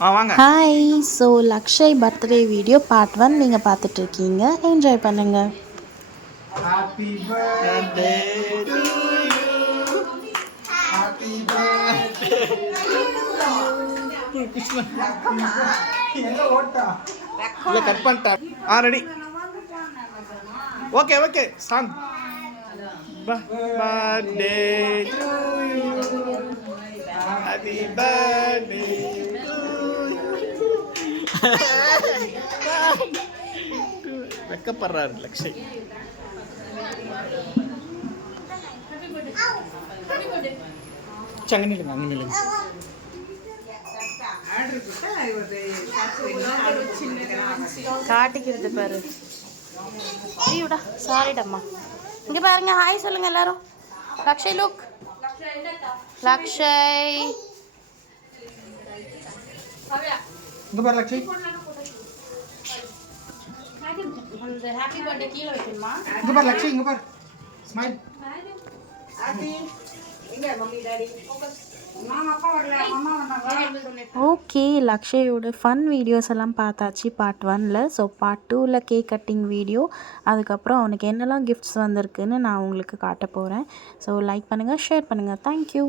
வாங்க. Hi. So Lakshay birthday video part 1 நீங்கள் பார்த்துட்ருக்கீங்க. என்ஜாய் பண்ணுங்கள். Happy birthday to you. Happy birthday Krishna. எங்க ஓட்டா இல்ல கட் பண்ணிட்டா. Ready. Okay okay song. Birthday to you. Happy birthday வெக்கப்படுறாரு லக்ஷய். அங்கே நில்லுங்க, அங்கே நில்லுங்க. காட்டிக்கிறது பாரு. ஐயோடா சாரிடம்மா. இங்கே பாருங்க, ஹாய் சொல்லுங்கள் எல்லாரும். லக்ஷய் லுக். லக்ஷய் இங்க பாரு லக்ஷய். ஹாப்பி பர்த்டே கீழே வைக்கணுமா? இங்க பாரு லக்ஷய், இங்க பாரு. ஸ்மைல். ஓகே, லக்ஷயோட ஃபன் வீடியோஸ் எல்லாம் பார்த்தாச்சு பார்ட் 1ல். ஸோ பார்ட் 2ல் கேக் கட்டிங் வீடியோ, அதுக்கப்புறம் அவனுக்கு என்னெல்லாம் கிஃப்ட்ஸ் வந்திருக்குன்னு நான் உங்களுக்கு காட்ட போகிறேன். ஸோ லைக் பண்ணுங்கள், ஷேர் பண்ணுங்கள். தேங்க்யூ.